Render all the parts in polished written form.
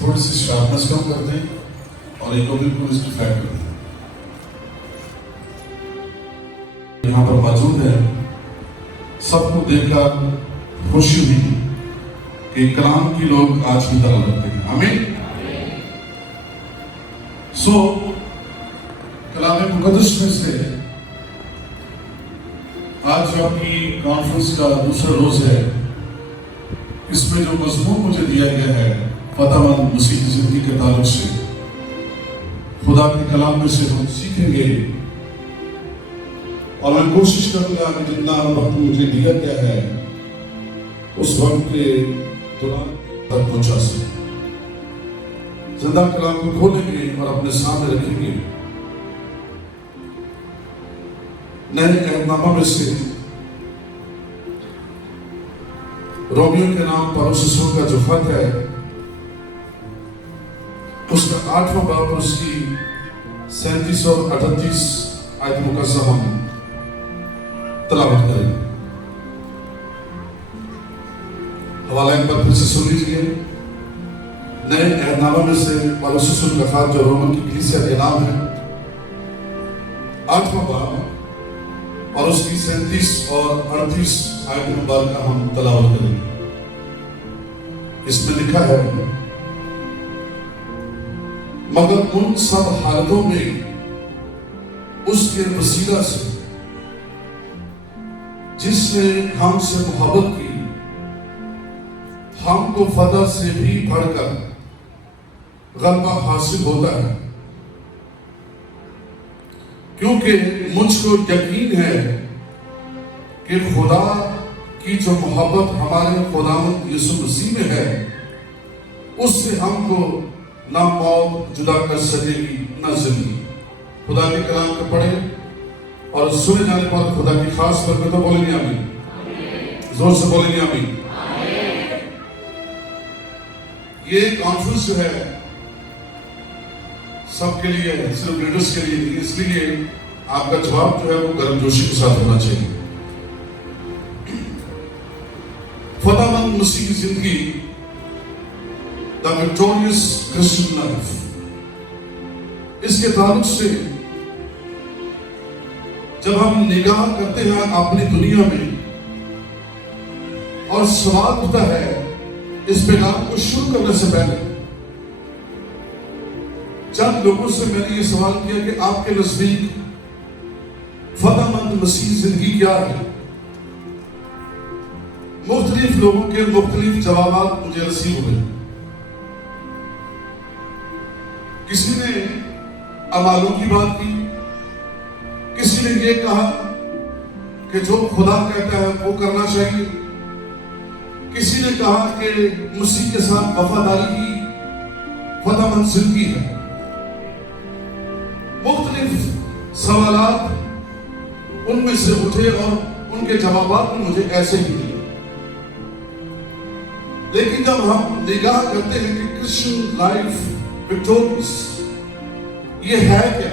تھوڑی سی شارپنس کم کر دیں اور ایک بالکل اس کی فیٹ کر دیں. یہاں پر موجود ہے, سب کو دیکھ کر خوشی ہوئی کہ کلام کی لوگ آج بھی طلب کرتے ہیں. آمین. کلام مقدس میں سے آج جو آپ کی کانفرنس کا دوسرا روز ہے, اس میں جو مضمون مجھے دیا گیا ہے فتح مند مسیح کی زندگی کے تعلق سے, خدا کے کلام میں سے ہم سیکھیں گے اور میں کوشش کروں گا کہ جتنا وقت مجھے دیا گیا ہے اس وقت کے دوران تک پہنچا سکیں. زندہ کلام کو کھولیں گے اور اپنے سامنے رکھیں گے. نئے عہد نامہ میں سے رومیو کے نام پولس رسول کا جو خط ہے اس کا 8واں باب اور اس کی 37 اور 38 آیت مقدسہ ہم تلاوت کریں. حوالہ ایک بار پھر سے سن لیجیے. نئے عہد نامہ میں سے پولس رسول کا خط جو رومن کی کلیسیا کے نام ہے, 8واں باب اور اس کی 37 اور 38 آیت مبارکہ ہم تلاوت کریں گے. اس میں لکھا ہے, مگر ان سب حالتوں میں اس کے وسیلہ سے جس نے ہم سے محبت کی, ہم کو فتح سے بھی بڑھ کر غلبہ حاصل ہوتا ہے, کیونکہ مجھ کو یقین ہے کہ خدا کی جو محبت ہمارے خداوند یسوع مسیح میں ہے, اس سے ہم کو نہ موت جدا کر سکے گی نہ زندگی. خدا کے کلام کو پڑھیں اور سنے جانے پر خدا کی خاص برکت تو بولیں گے آمین. زور سے بولیں گے آمین. یہ کانفرنس جو ہے سب کے لیے, صرف لیڈرز کے لیے نہیں, اس لیے آپ کا جواب جو ہے وہ گرم جوشی کے ساتھ ہونا چاہیے. فتح مند مسیح کی زندگی, دا وکٹوریس کرسچن لائف, اس کے تعلق سے جب ہم نگاہ کرتے ہیں اپنی دنیا میں اور سوال اٹھتا ہے اس پیغام کو شروع کرنے سے پہلے, چند لوگوں سے میں نے یہ سوال کیا کہ آپ کے نزدیک فتح مند مسیح زندگی کیا ہے. مختلف لوگوں کے مختلف جوابات مجھے نصیب ہوئے. کسی نے اعمالوں کی بات کی, کسی نے یہ کہا کہ جو خدا کہتا ہے وہ کرنا چاہیے, کسی نے کہا کہ مسیح کے ساتھ وفاداری کی فتح مند زندگی ہے. مختلف سوالات ان میں سے اٹھے اور ان کے جوابات میں مجھے ایسے ہی ملے. لیکن جب ہم نگاہ کرتے ہیں کہ کرسچن لائف وکٹوریس یہ ہے کیا,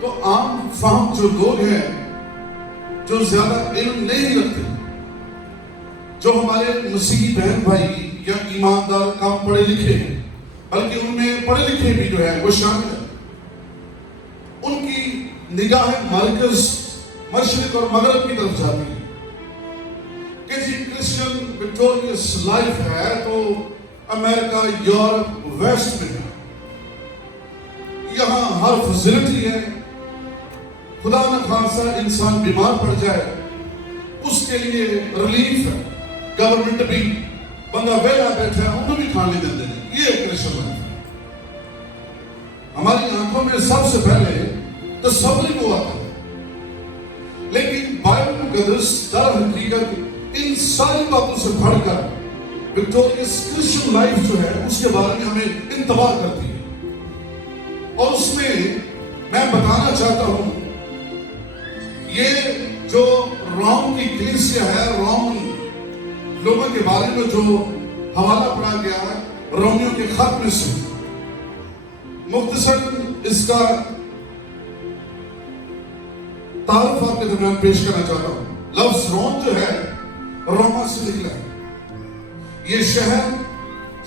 تو عام فہم جو لوگ ہیں جو زیادہ علم نہیں رکھتے, جو ہمارے مسیحی بہن بھائی یا ایماندار کام پڑھے لکھے ہیں, بلکہ ان میں پڑھے لکھے بھی جو ہے وہ شامل ہیں, ان کی نگاہ مرکز مشرق اور مغرب کی طرف جاتی ہے کہ جی کرسچن وکٹوریس لائف ہے تو امریکہ, یورپ, ویسٹ میں ہے, یہاں ہر فیسلٹی ہے, خدا نہ خاصا انسان بیمار پڑ جائے اس کے لیے ریلیف ہے, گورنمنٹ بھی بندہ ویلا بیٹھا ہے انہوں بھی کھانے دیتے ہیں. یہ کرسچن لائف ہے. ہماری آنکھوں میں سب سے پہلے تصور ہی وہ آتا ہے, لیکن بائبل مقدس در حقیقت ان ساری باتوں سے بڑھ کر وکٹوریس کرسچن لائف جو ہے اس کے بارے میں ہمیں انتباہ کرتی ہے. اور اس میں میں بتانا چاہتا ہوں, یہ جو روم کی کلیسیا ہے, رومن لوگوں کے بارے میں جو حوالہ پڑھا گیا ہے رومیو کے خط میں سے, مختصر اس کا تعارف آپ کے درمیان پیش کرنا چاہتا ہوں. لفظ روم جو ہے روما سے نکلا ہے. یہ شہر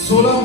16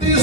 30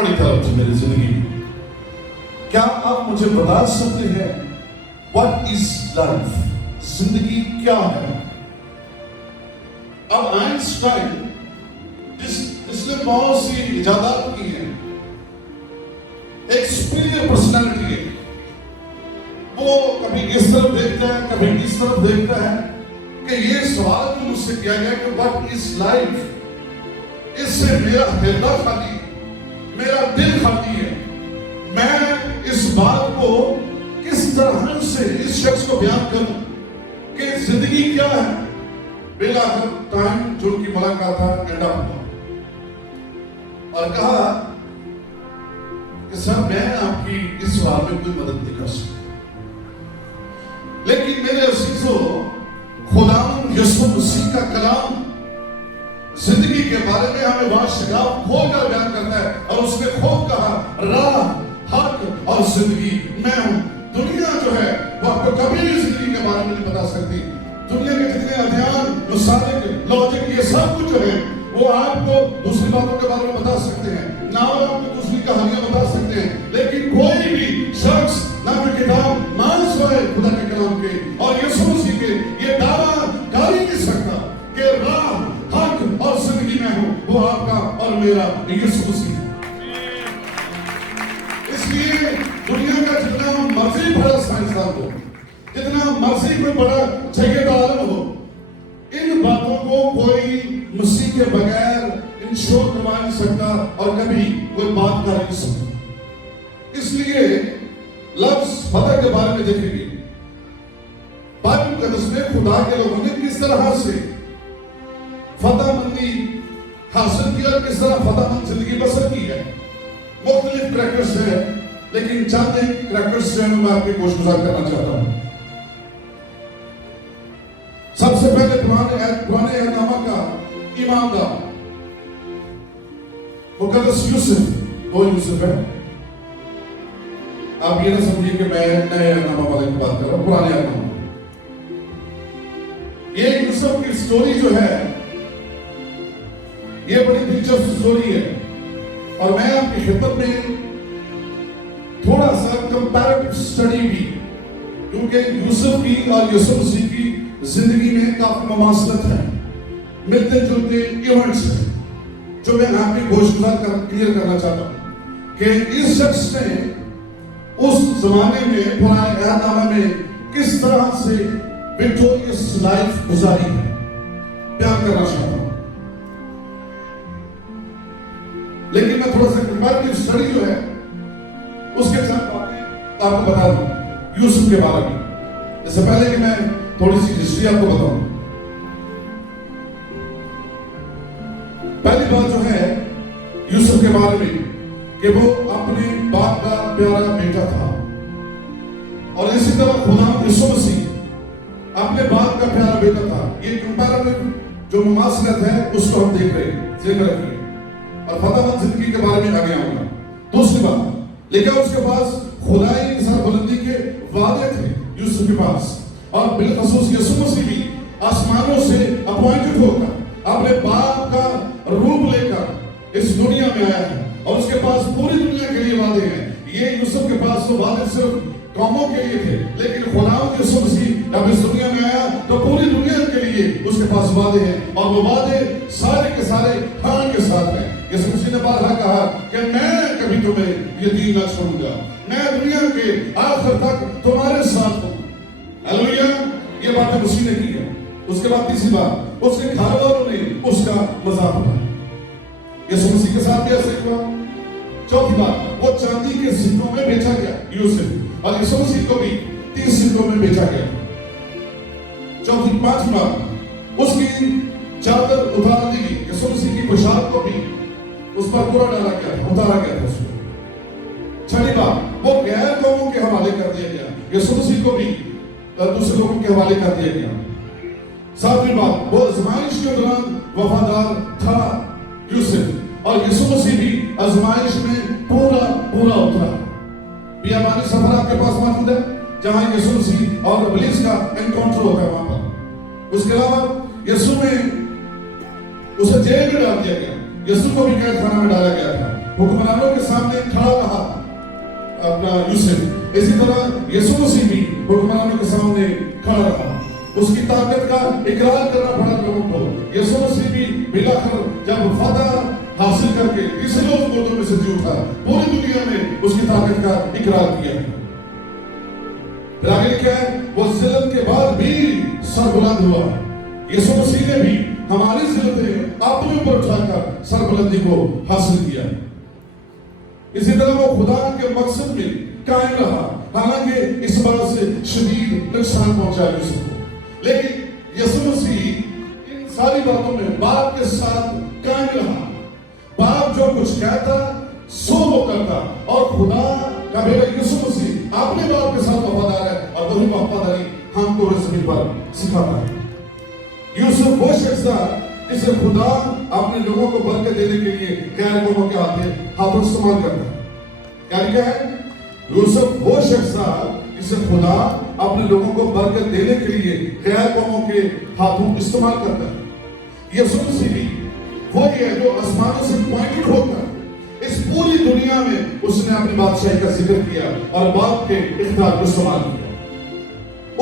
بڑی طرف تھی میری زندگی میں. کیا آپ مجھے بتا سکتے ہیں what is life؟ زندگی کیا ہے؟ اب آئنسٹائن جس نے بہت سی ایجادات کی ہیں، ایک سپیریئر پرسنالٹی ہے، وہ کبھی اس طرف دیکھتا ہے کبھی اس طرف دیکھتا ہے کہ یہ سوال جو مجھ سے کیا گیا کہ what is life، اس سے میرا ہردہ خالی ہے، میرا دل خالی ہے. میں اس بات کو کس طرح سے اس شخص کو بیان کروں کہ زندگی کیا ہے. بالآخر ٹائم جو ان کی ملاقات تھا اینڈ اپ ہوا اور کہا کہ سر میں آپ کی اس سوال میں کوئی مدد نہیں کر سکتا، لیکن میرے عزیزو خداوند یسوع مسیح کا کلام زندگی کے بارے میں ہمیں واشگاف کھول کر بیان کرتا ہے، اور اس نے خود کہا راہ حق اور زندگی میں ہوں. دنیا جو ہے وہ آپ کو کبھی بھی زندگی کے بارے میں نہیں بتا سکتی. دنیا کے جتنے ادھیان مسالک لاجک یہ سب کچھ جو ہے وہ آپ کو دوسری باتوں کے بارے میں بتا سکتے ہیں، ناول آپ کو دوسری کہانیاں بتا سکتے ہیں، لیکن کوئی بھی شخص نہ کوئی کتاب مان سوائے خدا کے کلام کے اور یسوع مسیح کے یہ دعویٰ کر ہی نہیں سکتا کہ راہ حق اور زندگی میں ہوں وہ آپ کا اور میرا یسوع مسیح. اس لیے دنیا کا جتنا مرضی بڑا سائنسدان ہو، جتنا مرضی کوئی بڑا سید عالم ہو، ان باتوں کو کوئی مسیح کے بغیر انشور کروا نہیں سکتا اور کبھی کوئی بات کر نہیں سکتا. اس لیے لفظ فتح کے بارے میں دیکھیں گے بائبل مقدس میں خدا کے لوگوں نے کس طرح سے فتح مندی حاصل کی اور کس طرح فتح مند زندگی بسر کی ہے. مختلف کریکٹرز ہیں، لیکن چند ایک کریکٹرز سے میں آپ کی گوش گزار کرنا چاہتا ہوں. سب سے پہلے پرانے اہدنامہ کا امام کا مقدس یوسف، وہ یوسف ہے. آپ یہ نہ سمجھیے کہ میں نئے اہدنامہ والے کی بات کر رہا ہوں، پرانے اہدنامہ. یہ یوسف کی سٹوری جو ہے یہ بڑی دلچسپ سٹوری ہے، اور میں آپ کی خدمت میں تھوڑا سا کمپیریٹو سٹڈی بھی، کیونکہ یوسف کی اور یسوع مسیح کی زندگی میں کافی مماثلت ہے، ملتے جلتے ایونٹس ہیں جو میں آپ کی گوش گزار کلیئر کرنا چاہتا ہوں کہ اس شخص نے اس زمانے میں پرانے اہدنامہ میں کس طرح سے وکٹوریس لائف گزاری ہے بیان کرنا چاہتا ہوں. لیکن میں تھوڑا سا کمپیریٹو سٹڈی جو ہے اس کے چند باتیں آپ کو بتا دوں یوسف کے بارے میں. اس سے پہلے کہ میں تھوڑی سی ہسٹری آپ کو بتاؤں، پہلی بات جو ہے یوسف کے بارے میں کہ وہ اپنے باپ کا پیارا بیٹا تھا، اور اسی طرح خدا یسوع مسیح اپنے باپ کا پیارا بیٹا تھا. یہ کمپیریٹو جو مماثلت ہے اس کو ہم دیکھ رہے ہیں، ذکر رکھیے، اور فتح مند زندگی کے بارے میں آگے آؤں گا. دوسری بات، لیکن اس کے پاس خدائی نثار بلندی کے وعدے تھے یوسف کے پاس، اور بالخصوص یسوع مسیح بھی آسمانوں سے اپوائنٹڈ ہو کر اپنے باپ کا روپ لے کر اس دنیا میں آیا ہے، اور اس کے پاس پوری دنیا کے لیے وعدے ہیں. یہ یوسف کے پاس تو وعدے صرف قوموں کے لیے تھے، لیکن خداوند یسوع مسیح جب اس دنیا میں آیا تو پوری دنیا کے لیے اس کے پاس وعدے ہیں، اور وہ وعدے سارے کے سارے ہاں کے ساتھ ہیں. یسوع مسیح نے بارہا کہا کہ میں کبھی تمہیں یتیم نہ چھوڑوں گا، میں دنیا کے آخر تک تمہارے ساتھ ہوں. ہلیلویا. یہ باتیں مسیح نے کی ہے. اس کے بعد تیسری بات، اس کے گھر والوں نے اس کا مذاق اٹھایا. یسوع مسیح کے ساتھ بھی ایسے ہوا. چوتھی بات، وہ چاندی کے سکوں میں بیچا گیا یوسف، اور یسوع مسیح کو بھی 30 سکوں میں بیچا گیا. پانچویں بات، اس کی چادر اتار دی گئی. یسوع مسیح کی پوشاک کو بھی اس پر پورا ڈالا گیا تھا، اتارا گیا تھا اس کو. چھٹی بات، وہ غیر قوموں کے حوالے کر دیا گیا. یسوع مسیح کو بھی دوسرے لوگوں کے حوالے کر دیا گیا. ساتویں بات، وہ آزمائش کے دوران وفادار تھا یوسف، اور یسوع مسیح بھی آزمائش میں پورا اترا. بیابانی سفر آپ کے پاس موجود ہے جہاں یسوع مسیح اور ابلیس کا انکاؤنٹر ہوتا ہے وہاں پر. اس کے علاوہ یسوع میں اسے جیل میں ڈال دیا گیا. یسوع کو بھی قید خانہ میں ڈالا گیا تھا، حکمرانوں کے سامنے کھڑا رہا اپنا یوسف، اسی طرح یسوع مسیح بھی حکمرانوں کے سامنے کھڑا رہا، اس کی طاقت کا اقرار کرنا پڑا لوگوں کو۔ یسوع مسیح بھی بالآخر جب فتح حاصل کر کے اس روز مردوں میں سے جی اٹھا، پوری دنیا میں اس کی طاقت کا اقرار کیا۔ پھر آگے کیا ہے؟ وہ ذلت کے بعد بھی سربلند ہوا۔ یسوع مسیح نے بھی ہماری ذلتیں اپنے اوپر اٹھا کر سربلندی کو حاصل کیا۔ اسی طرح وہ خدا کے مقصد میں قائم رہا، حالانکہ اس بات سے شدید نقصان پہنچا یوسف کو، لیکن یسوع مسیح ان ساری باتوں میں باپ کے ساتھ قائم رہا۔ باپ جو کچھ کہتا سو وہ کرتا، اور خدا کا بیٹا یسوع مسیح اپنے باپ کے ساتھ وفادار ہے، اور وہی وفاداری ہم کو زمین پر سکھاتا ہے۔ یوسف وہ شخص تھا جسے خدا اپنے لوگوں کو برکت دینے کے لیے غیر قوموں کے ہاتھوں استعمال کرتا ہے۔ یعنی کیا ہے؟ یوسف وہ شخص تھا جسے خدا اپنے لوگوں کو برکت دینے کے لیے غیر قوموں کے ہاتھوں استعمال کرتا ہے۔ یسوع مسیح بھی وہی ہے جو آسمانوں سے اپوائنٹڈ ہو کر اس پوری دنیا میں اس نے اپنی بادشاہی کا ذکر کیا اور باپ کے اختیار کو استعمال کیا۔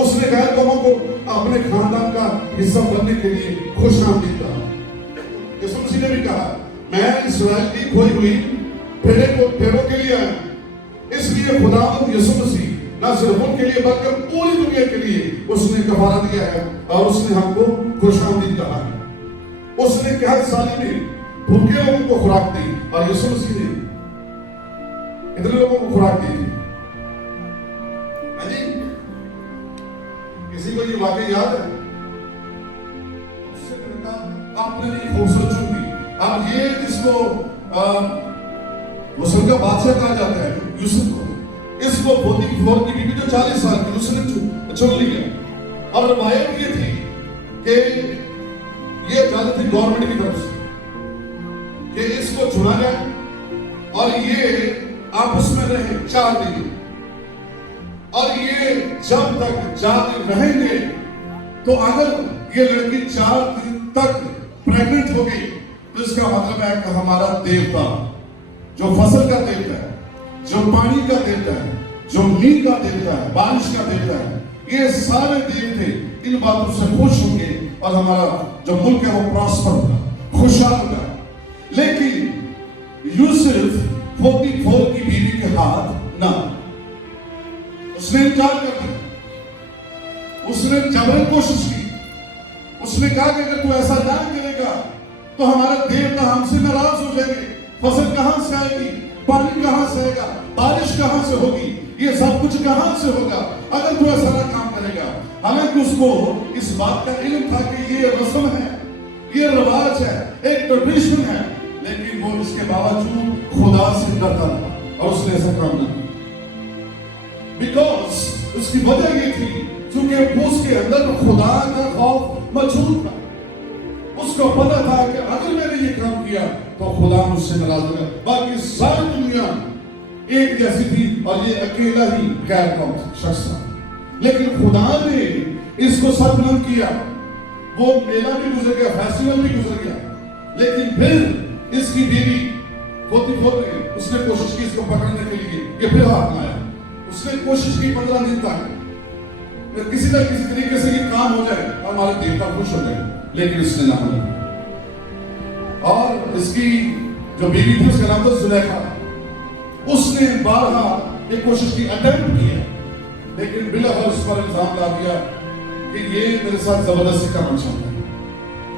اس نے غیر قوموں کو اپنے خاندان کا حصہ بننے کے لیے خوش آمدید کہا۔ یسوع مسیح نے بھی کہا، میں اسرائیل کی کھوئی ہوئی بھیڑوں کے لیے آیا۔ اس لیے خدا یسوع مسیح نہ صرف ان کے لیے بلکہ پوری دنیا کے لیے اس نے کفارہ دیا ہے، اور اس نے ہم کو خوش آمدید کہا ہے۔ اس نے قحط سالی میں بھوکے لوگوں کو خوراک دی، اور یسوع مسیح نے اتنے لوگوں کو خوراک دی تھی۔ کسی کو یہ واقعہ یاد ہے؟ اس سے اپنے لیے خوبصورت چن دی۔ اب یہ جس کو مصر کا بادشاہ کہا جاتا ہے، یوسف کو، اس کو پوتیفار کی بیوی جو 40 سال کی اس نے چن لیا، اور روایت یہ تھی کہ یہ اجازت تھی گورنمنٹ کی طرف سے کہ اس کو چنا جائے اور یہ آپس میں رہے 4 دن، اور یہ جب تک 4 دن رہیں گے تو اگر یہ لڑکی 4 دن تک پریگننٹ ہو گئی تو اس کا مطلب ہے کہ ہمارا دیوتا جو فصل کا دیوتا ہے، جو پانی کا دیوتا ہے، جو میگھ کا دیوتا ہے، بارش کا دیوتا ہے، یہ سارے دیوتے ان باتوں سے خوش ہوں گے اور ہمارا جو ملک ہے وہ پراسپر ہوگا، خوشحال ہوگا۔ لیکن یوسف 44 کی بیوی کے ہاتھ نہ، اس نے انکار کر دیا، اس نے جبرن کوشش کی، اس نے کہا کہ اگر تو ایسا نہ کرے گا تو ہمارا دیوتا ہم سے ناراض ہو جائے گے، فصل کہاں سے آئے گی، پانی کہاں سے آئے گا، بارش کہاں سے ہوگی، یہ سب کچھ کہاں سے ہوگا اگر تو ایسا نہ کام کرے گا۔ حالانکہ اس کو اس بات کا علم تھا کہ یہ رسم ہے، یہ رواج ہے، ایک ٹریڈیشن ہے، لیکن وہ اس کے باوجود خدا سے ڈرتا تھا اور اس نے ایسا کام نہ کیا۔ بیکاز اس کی وجہ یہ تھی چونکہ اس کے اندر خدا کا خوف موجود تھا، اس کو پتا تھا کہ اگر میں نے یہ کام کیا تو خدا مجھ سے ناراض ہوگا۔ باقی ساری دنیا ایک جیسی تھی اور یہ اکیلا ہی غیر قوم شخص تھا، لیکن خدا نے اس کو سربلند کیا۔ وہ میلہ بھی گزر گیا، فیسٹیول بھی گزر گیا، لیکن پھر اس کی بیوی پوتیفار نے اس نے کوشش کی اس کو پکڑنے کے لیے، یہ پھر ہاتھ میں آیا۔ اس نے کوشش کی 15 دن تک کسی نہ کسی طریقے سے یہ کام ہو جائے اور ہمارے دیوتا خوش ہو جائے، لیکن اس نے نہ مانا۔ اور اس کی جو بیوی تھی اس کا نام تھا زلیخا، اس نے بارہا یہ کوشش کی، اٹیمپٹ کیا، لیکن بالآخر اس پر الزام لا دیا کہ یہ میرے ساتھ زبردستی کا منشا ہے،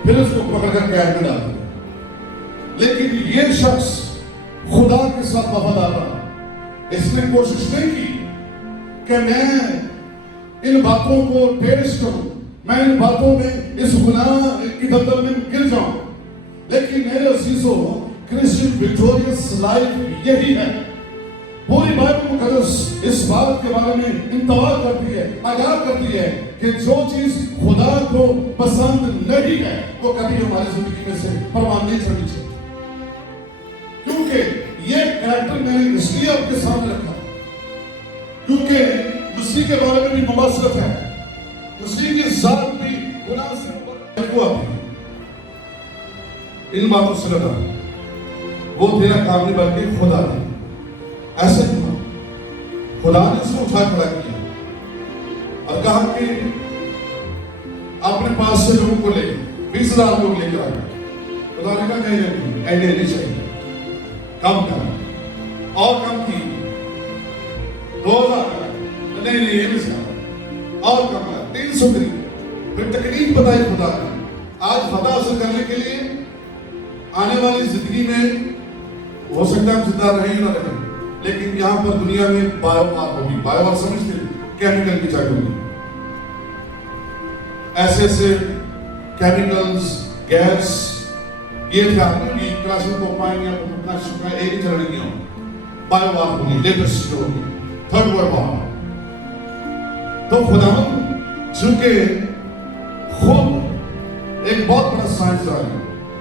پھر اس کو پکڑ کر قید میں ڈال دیا۔ لیکن یہ شخص خدا کے ساتھ وفادار رہا، اس نے کوشش نہیں کی کہ میں ان باتوں کو پیش کروں، میں ان باتوں میں اس گناہ کی دلدل میں گر جاؤں۔ لیکن میرے عزیزوں، کرسچن وکٹوریس لائف یہی ہے۔ پوری بائبل مقدس اس بات کے بارے میں انتباہ کرتی ہے، آگاہ کرتی ہے کہ جو چیز خدا کو پسند نہیں ہے وہ کبھی ہماری زندگی میں سے پروان نہیں چڑھنی چاہیے۔ کیونکہ یہ کریکٹر میں نے اس لیے آپ کے سامنے رکھا کیونکہ مسیح کے بارے میں بھی مباشرت ہے، مسیح کی ذات بھی گناہ سے مبارک ہوا، ان باتوں سے لگا وہ تیرا کام نہیں بلکہ خدا نے. ایسے ہی ہوا, خدا نے اس کو اٹھا کھڑا کیا اور کہا کہ اپنے پاس سے لوگوں کو لے 20,000 لوگ لے کر آئے. خدا نے کہا نہیں, ایڈے نہیں چاہیے, کم کر, اور کم کی 2,000 کر, نہیں یہ نہیں چاہتا, اور کم کر 300 کری. پھر تکنیک بتائی خدا نے. آج فتح حاصل کرنے کے لیے آنے والی زندگی میں ہو سکتا ہے ہم زندہ رہیں نہ رہیں, لیکن یہاں پر دنیا میں بایو وار ہوگی. بایو وار سمجھتے ہیں, کیمیکل کی جنگ ہوگی. ایسے ایسے کیمیکلز, گیس, یہ خیال نہیں کہ کلاسوں کو پائیں گے اپنا شکا ایک ہی چلنے گیا. بایو وار ہوگی, لیٹسٹ جو ہوگی, تھرڈ ورلڈ وار. تو خداوند چونکہ خود ایک بہت بڑا سائنسدان ہے,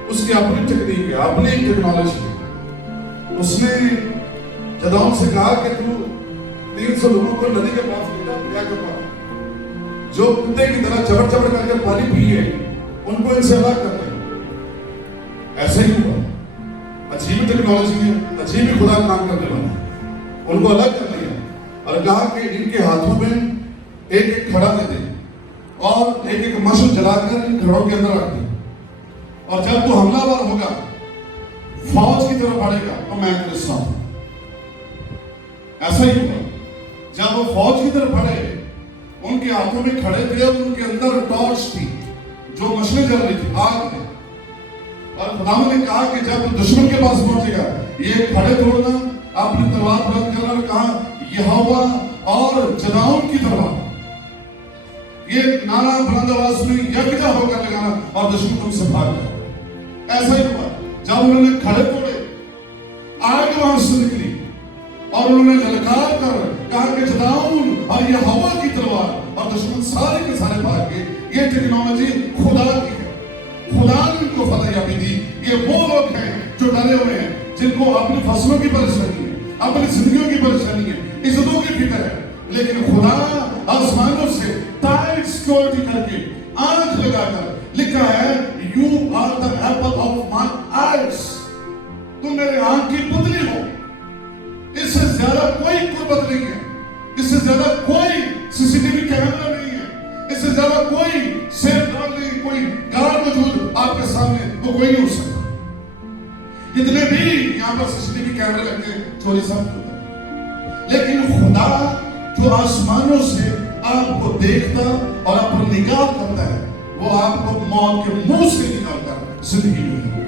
اس کی اپنی ٹیکنیک ہے, اپنی ٹیکنالوجی ہے. اس نے جدعون سے کہا کہ تو 300 لوگوں کو ندی کے پاس لے جا, کیا کرتا جو کتے کی طرح چبڑ چبڑ کر کے پانی پیے ان کو ان سے الگ کر دیں. ایسے ہی ہوا. عجیب ٹیکنالوجی ہے, عجیب خدا کام کرنے والا. ان کو الگ کر دیا اور کہا کہ ان کے ہاتھوں میں ایک ایک کھڑا دے دیں اور ایک ایک مشعل جلا کر ان گھڑوں کے اندر رکھ دیں, اور جب وہ حملہ ور ہوگا فوج کی طرف بڑھے گا تو میں تیرے ساتھ ہوں. ایسا ہی ہوا. جب وہ فوج کی طرف بڑھے, ان کے ہاتھوں میں کھڑے تھے اور ان کے اندر ٹارچ تھی جو مشعلیں جل رہی تھی, آگ میں. اور خداوند نے کہا کہ جب دشمن کے پاس پہنچے گا یہ کھڑے توڑنا, اپنی تلوار بلند کرنا, اور کہا یہوہ اور جدعون کی تلوار, یہ نعرہ بلند آواز میں یکجا ہو کر لگانا اور دشمن تم سے بھاگ جائے. ایسا ہی ہوا. جب انہوں نے کھڑے توڑے, آگ وہاں سے نکلی اور انہوں نے للکار کر کہا کہ جدعون اور یہوہ کی تلوار, اور دشمن سارے کے سارے بھاگ گئے. یہ ٹیکنالوجی خدا کی ہے. خدا نے ان کو فتح یابی دی. یہ وہ لوگ ہیں جو ڈرے ہوئے ہیں, جن کو اپنی فصلوں کی پریشانی ہے, اپنی زندگیوں کی پریشانی ہے, عزتوں کی فکر ہے, لیکن خدا آسمانوں سے ٹائٹ سیکورٹی کر کے آنکھ لگا کر لکھا ہے You are the apple of my eyes. تم میرے آنکھ کی پتلی ہو. اس سے زیادہ کوئی قربت نہیں ہے, اس سے زیادہ کوئی CCTV کیمرہ نہیں ہے, اس سے زیادہ کوئی سیف گارڈ نہیں, کوئی گارڈ موجود آپ کے سامنے وہ کوئی نہیں ہو سکتا. جتنے بھی یہاں پر CCTV کیمرے لگتے ہیں چوری سب ہوتا ہے, لیکن خدا جو آسمانوں سے آپ کو دیکھتا اور آپ پر نگاہ کرتا ہے, وہ آپ کو موت کے منہ سے نکال کر زندگی میں ہے.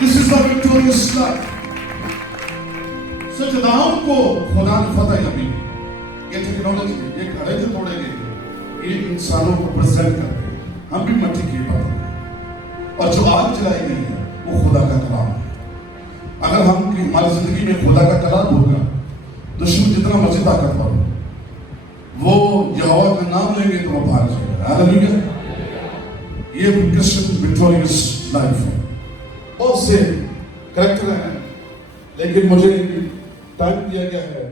This is the victorious life. سجداؤں کو خدا نے فتح یابی. یہ ٹیکنالوجی, یہ کھڑے جو توڑے گئے, یہ انسانوں کو پریزنٹ کرتے ہیں. ہم بھی مٹی کی بات ہیں, اور جو آگ جلائی گئی ہے وہ خدا کا کلام ہے. اگر ہم کی ہماری زندگی میں خدا کا کلام ہوگا, دشمن جتنا مرضی طاقتور ہو, وہ یہوہ کا نام لیں گے تو وہ بھاگ جائے گا. ہاللیلویا. یہ کرسچن وکٹوریس لائف ہے. بہت سے کریکٹر ہیں, لیکن مجھے ٹائم دیا گیا ہے.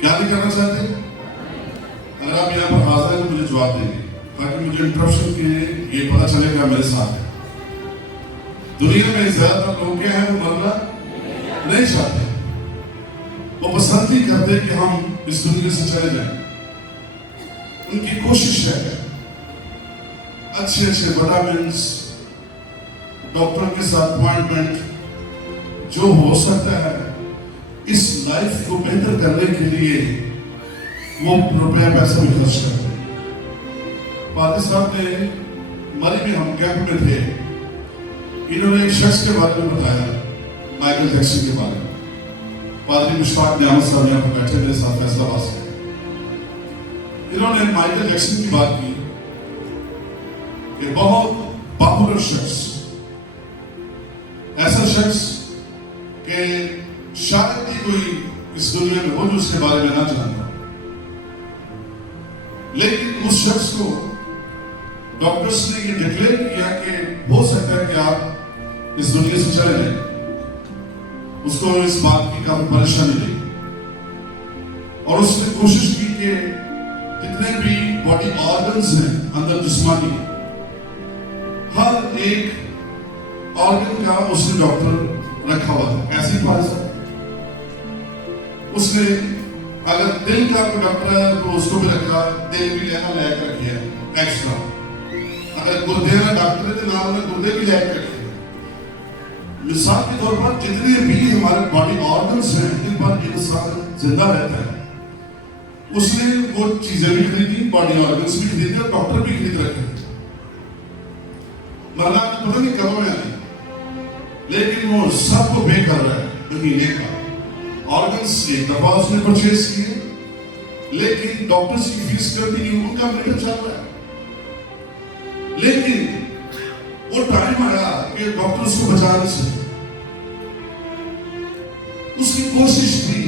کیا نہیں کرنا چاہتے؟ اگر آپ یہاں پر حاضر ہیں تو مجھے جواب دیں گے, تاکہ مجھے انٹرپشن کے یہ پتہ چلے گا میرے ساتھ ہے. دنیا میں زیادہ تر لوگ کیا ہیں, وہ مرنا نہیں چاہتے. وہ پسند نہیں کرتے کہ ہم اس دنیا سے چلے جائیں. ان کی کوشش ہے اچھے وٹامنس, ڈاکٹر کے ساتھ اپوائنٹمنٹ, جو ہو سکتا ہے اس لائف کو بہتر کرنے کے لیے وہ روپیہ پیسہ بھی خرچ کرتے ہیں. پادری صاحب نے مری میں ہم کیمپ میں تھے, انہوں نے ایک شخص کے بارے میں بتایا, مائیکل جیکسن کے بارے میں. پادری مشتاق نعمت صاحب یہاں پر بیٹھے میرے ساتھ فیصلہ باز سے. انہوں نے مائیکل جیکسن کی بات کی کہ بہت پاپولر شخص، ایسا شخص کہ شاید ہی کوئی اس دنیا میں ہو جو اس کے بارے میں نہ جانتا، لیکن اس شخص کو ڈاکٹرز نے یہ ڈکلیئر کیا کہ ہو سکتا ہے کہ آپ اس دنیا سے چلے جائیں۔ اس کو اس بات کی کافی پریشانی رہی اور اس نے کوشش کی کہ جتنے بھی باڈی آرگنز ہیں اندر جسمانی، ہر ایک آرگن کا اس نے ڈاکٹر رکھا ہوا تھا۔ ایسی بات ہے، اس نے اگر دل کا کوئی ڈاکٹر ہے تو اس کو بھی رکھا، دل بھی لینا لے کر کیا ایکسٹرا۔ اگر گردے کا ڈاکٹر ہے تو نام نے گردے بھی لے کر کیا۔ مثال کے طور پر جتنے بھی ہمارے باڈی آرگنز ہیں جن پر انسان زندہ رہتا ہے، اس نے وہ چیزیں بھی خریدی، باڈی آرگنز بھی خریدے اور ڈاکٹر بھی خرید رکھے۔ مرنا پتہ نہیں کب میں آئی، لیکن وہ سب کو پے کر رہا ہے مہینے کا۔ آرگنز ایک دفعہ اس نے پرچیز کیے، لیکن ڈاکٹرز کی فیس کنٹینیو ان کا میٹر چل رہا ہے۔ لیکن وہ ٹائم آیا کہ ڈاکٹر اس کو بچا نہیں سکے۔ اس کی کوشش تھی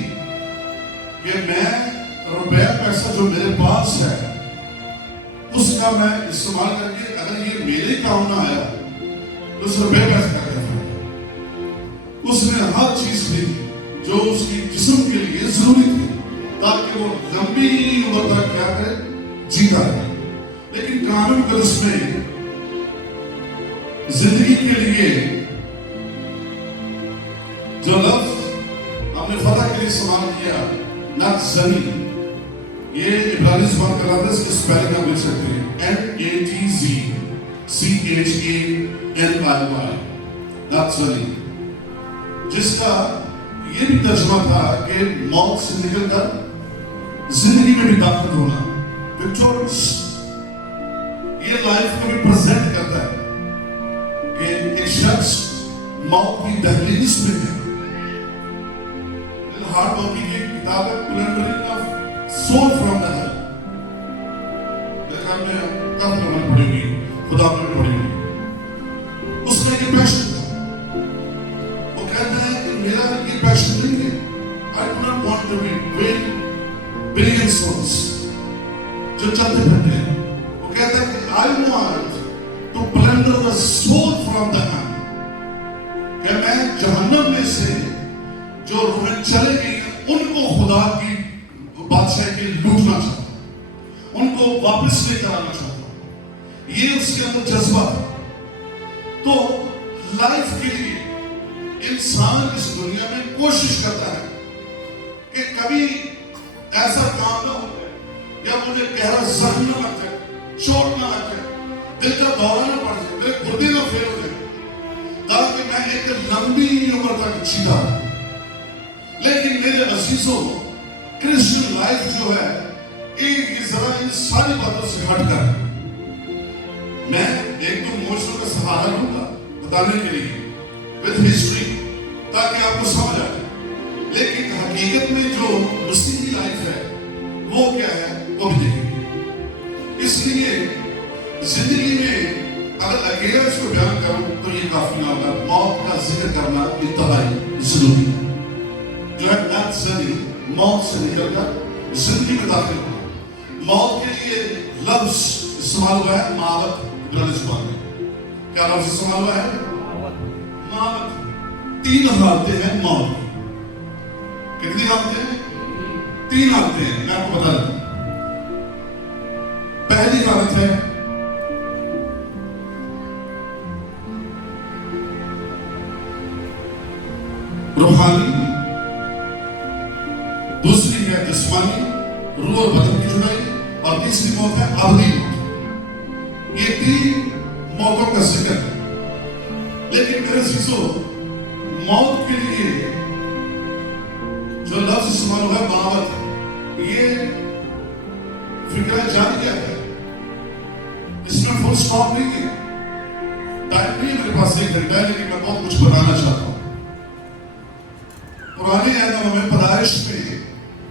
کہ میں روپیہ پیسہ جو میرے پاس ہے اس کا میں استعمال کر کے اگر یہ میرے کام نہ آیا تو اس روپیہ پیسہ کا کیا فائدہ۔ اس نے ہر چیز خریدی جو اس کی جسم کے لیے ضروری تھی تاکہ وہ لمبی عمر تک کیا کرے، جیتا رہے۔ لیکن قانون کا اس میں زندگی کے لیے جو لفظ ہم نے فتح کے لیے استعمال کیا، نت زنی، یہ عبرانی زبان کا لفظ ہے، اس کی سپیلنگ آپ لکھ سکتے ہیں NATZCHANY، نت زنی، جس کا یہ بھی ترجمہ تھا کہ موت سے نکل کر زندگی میں بھی داخل ہونا، وکٹورس۔ یہ لائف کو بھی پریزنٹ کرتا ہے کہ ایک شخص موت کی دہلیز میں ہے۔ ہارڈ ورکنگ کی کتاب ہے plundering of soul from the hell, آپ نے کب نمبر پڑھی ہوئی، خدا پر پڑھی ہوئی۔ اس میں یہ پیشن تھا، وہ کہتا ہے کہ میرا یہ پیشن نہیں ہے، I do not want to be win billion souls جو چلتے پھرتے ہیں۔ وہ کہتا ہے کہ I want to plunder the soul from the hell، کہ میں جہنم میں سے جو روحیں چلے گئی ہیں ان کو خدا کی بادشاہ کے لوٹنا چاہتا ہوں، ان کو واپس لے کر آنا چاہتا ہوں۔ یہ اس کے اندر جذبہ تھا۔ تو لائف کے لیے انسان اس دنیا میں کوشش کرتا ہے کہ کبھی ایسا کام نہ ہو جائے یا مجھے گہرا زخم نہ لگ جائے، چوٹ نہ لگ جائے، دل کا دورہ نہ پڑ جائے، میرے گردے نہ فیل ہو جائے، تاکہ میں ایک لمبی عمر تک جیتا رہوں۔ لیکن میرے عزیزوں، کرسچن لائف جو ہے ایک ہی ذرا ان ساری باتوں سے ہٹ کر، میں ایک دو موضوع کا سہارا لوں گا بتانے کے لیے with history، تاکہ آپ کو سمجھ آئے۔ لیکن حقیقت میں جو مسیحی لائف ہے وہ کیا ہے وہ بھی دیکھیں گے۔ اس لیے زندگی میں اگر اکیلا اس کو بیان کروں تو یہ کافی نہ ہوگا، موت کا ذکر کرنا انتہائی ضروری ہے۔ جو ہے نت زنی، موت سے نکل کر زندگی میں داخل ہونا۔ موت کے لیے لفظ استعمال ہوا ہے موت، عبرانی زبان میں کیا لفظ استعمال ہوا ہے؟ موت۔ 3 حالتیں ہیں موت کی۔ کتنی حالتیں ہیں؟ 3 حالتیں ہیں، میں آپ کو بتا دیتا ہوں۔ پہلی حالت ہے روحانی، دوسری ہے جسمانی، روح اور بدن کی جدائی، اور تیسری موت ہے ابدی موت۔ یہ 3 موتوں کا ذکر ہے۔ لیکن میرے عزیزو، موت کے لیے جو لفظ استعمال ہوا ہے بغاوت، یہ فکرہ جاریہ ہے، اس میں فل سٹاپ نہیں ہے۔ ٹائم نہیں میرے پاس 1 گھنٹہ ہے، لیکن میں بہت کچھ بتانا چاہتا ہوں۔ پرانے عہد میں پیدائش میں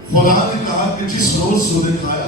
خدا نے کہا کہ جس روز تو نے کھایا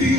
3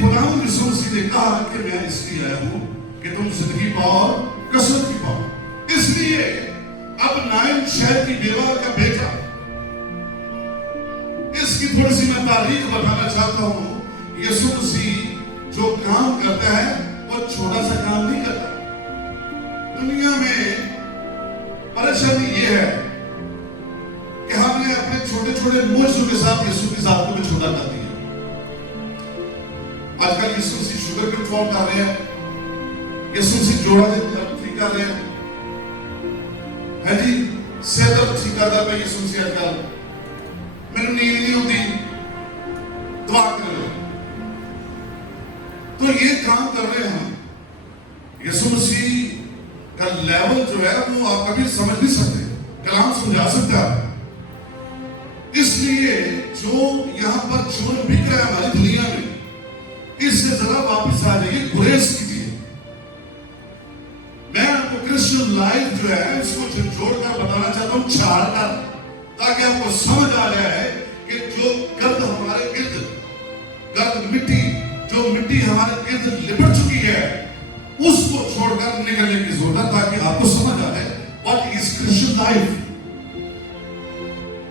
خداوند یسوع مسیح نے کہا کہ میں اس لیے آیا ہوں کہ تم زندگی پاؤ اور کثرت کی پاؤ. اس لیے اب نائن شہر کی بیوہ کا بیٹا, اس کی تھوڑی سی میں تاریخ بتانا چاہتا ہوں. یسوع مسیح جو کام کرتا ہے وہ چھوٹا سا کام نہیں کرتا. دنیا میں پریشانی یہ ہے کہ ہم نے اپنے چھوٹے چھوٹے معجزوں کے ساتھ یسوع کی ذات کو بھی چھوٹا کر دیا. آج کل یسوع مسیح شوگر کنٹرول کر رہے ہیں, یسوع مسیح جوڑا ٹھیک کر رہے ہیں, ہے جی صحت ٹھیک کر رہا ہے یسوع مسیح. آج کل میرے نیند نہیں ہوتی, دعا کر رہے ہیں. تو یہ کام کر رہے ہیں ہم. یسوع مسیح کا لیول جو ہے وہ آپ کبھی سمجھ نہیں سکتے, کلام سمجھا سکتا ہے. اس لیے جو یہاں پر چور بک رہا ہے ہماری دنیا میں, اس سے ذرا واپس آ جائیے, گریز کیجیے. میں آپ کو کرسچن لائف جو ہے اس کو جوڑ کر بتانا چاہتا ہوں, چھاڑ کر, تاکہ آپ کو سمجھ آ جائے کہ جو گرد ہمارے گرد, گرد مٹی, جو مٹی ہمارے گرد لپٹ چکی ہے, اس کو چھوڑ کر نکلنے کی ضرورت ہے, تاکہ آپ کو سمجھ آ جائے what is Christian life.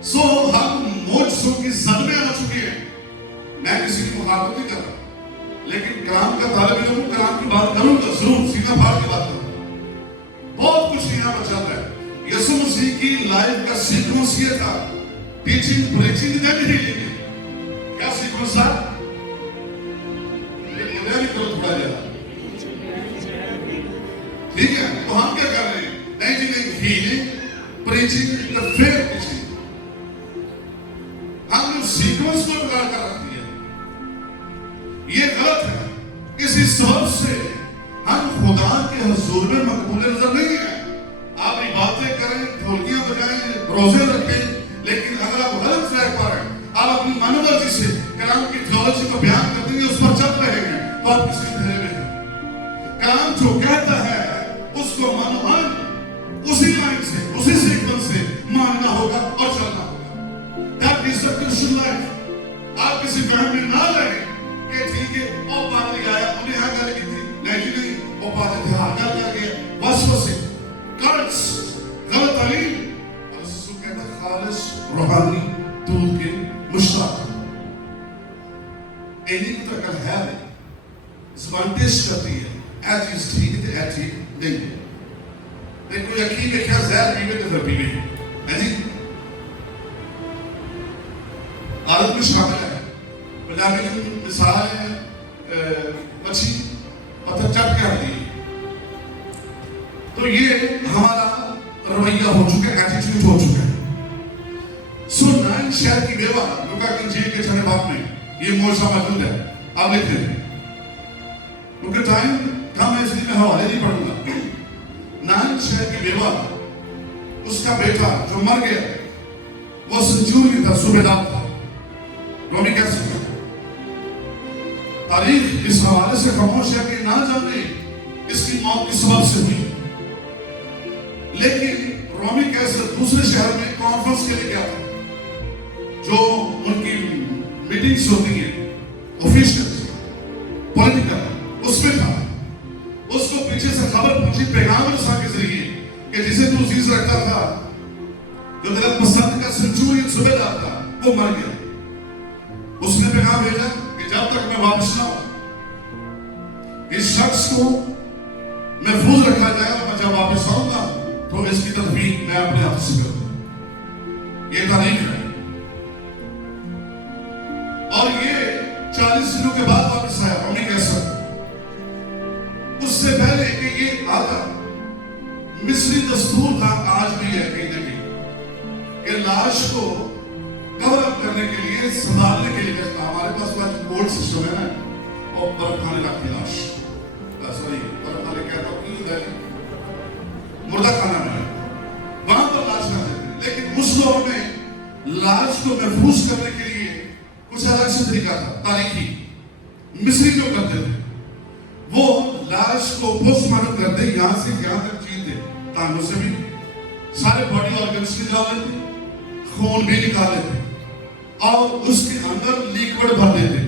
سو ہم معجزوں کی زد میں آ چکے ہیں. میں کسی کی مخاطب نہیں کر رہا, لیکن کلام کا طالب علم ہوں, کلام کی بات کروں گا ضرور, سیدھا پھاڑ کی بات کروں. بہت کچھ یہاں پر چل رہا ہے. یسوع مسیح کی لائف کا سیکوینس یہ تھا, ٹیچنگ پریچنگ کا نہیں لیکن کیا سیکوینس تھا, یہ بھی کرو تھوڑا جا. ٹھیک ہے, تو ہم کیا کر رہے ہیں, نہیں جی نہیں, ہیلنگ, پریچنگ, پھر ٹیچنگ. ہم نے سیکوینس کو بگاڑ کر رکھ دیا. یہ غلط ہے. اسی سبب سے ہم خدا کے حضور میں مقبول نظر نہیں ہیں. آپ باتیں کریں, ڈھولکیاں بجائیں, روزے رکھیں, لیکن اگر آپ غلط ٹریک پر ہیں, آپ اپنی من مرضی سے کلام کی تھیولوجی کو بیان کر دیں گے, اس پر چل رہے ہیں, تو آپ کسی اندھیرے میں ہیں. کلام جو کہتا ہے اس کو اسی لائن سے, اسی سیکوینس سے ماننا ہوگا اور چلنا ہوگا. That is the Christian life. آپ کسی فہم میں نہ رہیں کہ ٹھیک ہے وہ پادری آیا, انہیں یہاں گل کی تھی, نہیں جی نہیں, وہ پادری تھے, آگا کیا گیا, وسوسے, کلٹس, غلط تعلیم, اور اس کو کہتا ہے خالص روحانی دودھ کے مشتاق. اینی کی طرح کل ہے نہیں, زبان ٹیسٹ کرتی ہے, اے چیز ٹھیک ہے, اے ٹھیک نہیں. لیکن کوئی یقین ہے کیا زہر پیوے تو پھر پیوے, ہے جی. عادت میں شامل ہے. پنجابی کی مثال ہے مچھی پتھر چٹ کے آتی ہے. تو یہ ہمارا رویہ ہو چکا ہے, ایٹیٹیوڈ ہو چکا ہے. سو نائن شہر کی بیوہ, لوکا کی انجیل کے 6 باب میں یہ معجزہ موجود ہے. آپ دیکھتے ہیں, کیونکہ ٹائم کم ہے اس لیے میں حوالے نہیں پڑھوں گا. نائن شہر کی بیوہ, اس کا بیٹا جو مر گیا وہ سنچوری تھا, صوبیدار تھا, رومی کہہ سکتا. تاریخ اس حوالے سے خاموش ہے کہ نہ جانے اس کی موت کس سبب سے ہوئی. لیکن رومی کیسر دوسرے شہر میں کانفرنس کے لیے گیا تھا, جو ان کی میٹنگز ہوتی ہیں آفیشیل پولیٹیکل, اس میں تھا. اس کو پیچھے سے خبر پہنچی پیغام رساں کے ذریعے کہ جسے تو عزیز رکھتا تھا, جو تیرا پسند کا سنچورین صوبیدار تھا, وہ مر گیا. اس نے پیغام بھیجا کہ جب تک میں واپس نہ ہوں اس شخص کو محفوظ رکھا جائے, اور میں جب واپس آؤں گا تو اس کی تدفین میں اپنے ہاتھ سے کروں. یہ تاریخ ہے, اور یہ 40 دنوں کے بعد واپس آیا. ہم نہیں کہہ سکتے اس سے پہلے کہ یہ آتا. مصری دستور تھا, آج بھی ہے کہیں نہ کہیں, کہ لاش کو کور اپ کرنے کے لیے, سنبھالنے کے لیے کہتا. ہمارے پاس کوڈ سسٹم ہے نا, اور برف کھانے رکھتی لاش, سوری برف کھانے کہتا ہوں کہ مردہ کھانا میں وہاں پر لاش کھا دیتے ہیں. لیکن اس دور میں لاش کو محفوظ کرنے کے لیے کچھ الگ سے طریقہ تھا تاریخی. مصری جو کرتے تھے وہ لاش کو پوسٹ مارٹم کرتے, یہاں سے یہاں تک چیرتے, ٹانگوں سے بھی سارے باڈی آرگنز نکال لیتے, خون بھی نکال لیتے, اور اس کے اندر لیکوڈ بھر دیتے.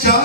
4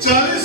40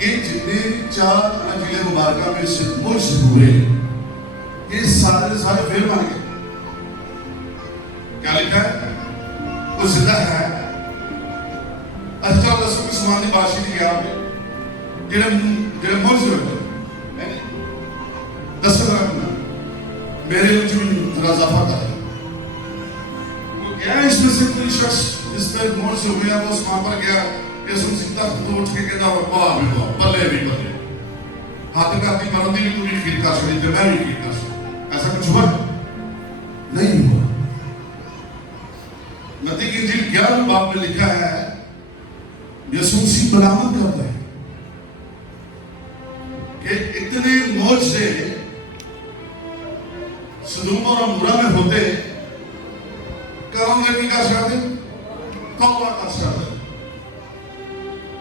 کہ جتنے 4 انجیل مبارکہ میں سے مجھ ہوئے یہ سارے فیل بن گئے. کیا لکھا ہے؟ وہ زندہ ہے. اچھا رسول کی سمانی باشی دی گیا آپ نے جنہے مجھ ہوئے دس رکھنا میرے وجود رضافہ کا ہے. وہ گیا اس میں سے کوئی شخص جس پر موت سے ہویا وہ اس وہاں پر گیا یسوع مسیح تو اٹھ کے کہتا واہ بھی واہ بلے بھی بلے ہاتھ کا اپنی مرندی بھی تو بھی کھیر کا سکتی تھے میں بھی کھیر کا سکتی. ایسا کچھ ہوا نہیں ہوا. متی کی انجیل 11 باب میں لکھا ہے یسوع مسیح ملامت کرتا ہے کہ اتنے معجزے سدوم اور عمورہ میں ہوتے کون لڑکی کا اثر ہے توبہ کا اثر ہے.